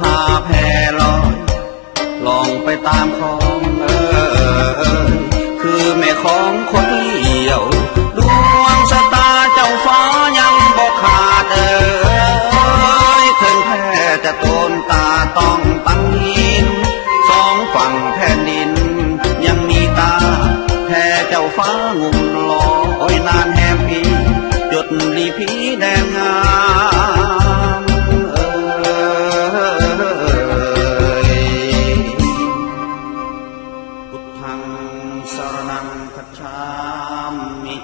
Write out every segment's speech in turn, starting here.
พาแผ่ลอยลองไปตามของคือแม่ของคนเดียวดวงชะตาเจ้าฟ้ายังบอกขาดถึงแพ้จะโตนตาต้องตั้งหินสองฝั่งแผ่นดินยังมีตาแพ้เจ้าฟ้างุ่มลอยนานแหมปีจดลีพีแดงงามพุทธังสรณังคัจฉามิ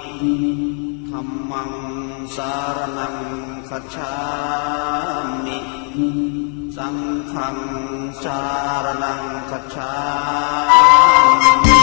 ธัมมังสรณังคัจฉามิสังฆังสรณังคัจฉามิ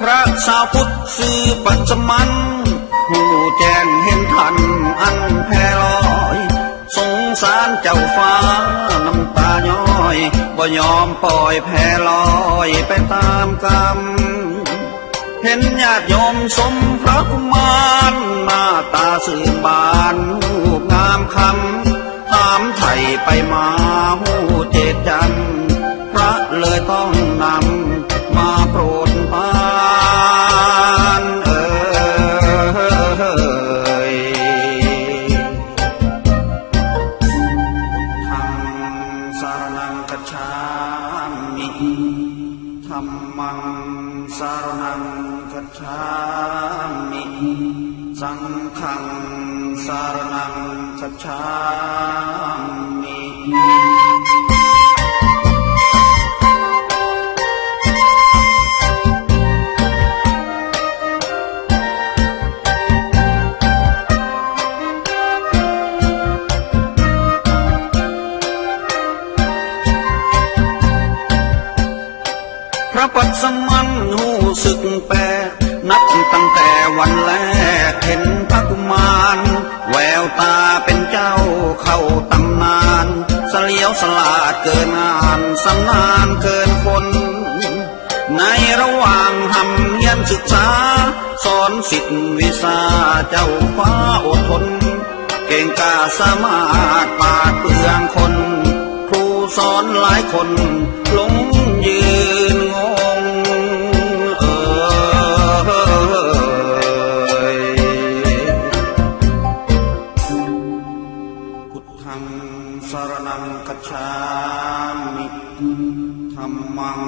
พระสาวพุทธสื่อปัจจมันผู้แจ้งเห็นทันอันแผ่ลอยสงสารเจ้าฟ้าน้ำตาย้อยบ่ยอมปล่อยแผ่ลอยไปตามกรรมเห็นญาติโยมสมพระกุมารหน้าตาสื่นบานรูปงามคำถามไถ่ไปมาหูเจตจันพระเลยต้องนำมาโปรดปรานธัมสรณังคัจฉามิธัมมังสรณังคัจฉามิสังฆังสรณังคัจฉามิพระปัสมันหูสึกแปลกนับตั้งแต่วันแรกเห็นพระกุมารแววตาเป็นเจ้าเข้าตำนานเสลียวสลาดเกินงานสำนานเกินคนในระหว่างทำเรียนศึกษาสอนศิษย์วิชาเจ้าฟ้าอดทนเก่งกาสามารถปราดเปรื่องคนครูสอนหลายคนหลงยืนงงพุทธังสรณังคัจฉามิธัมมัง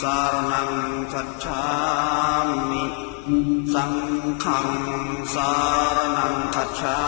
สรณังคัจฉามิสังฆังสรณังคัจฉา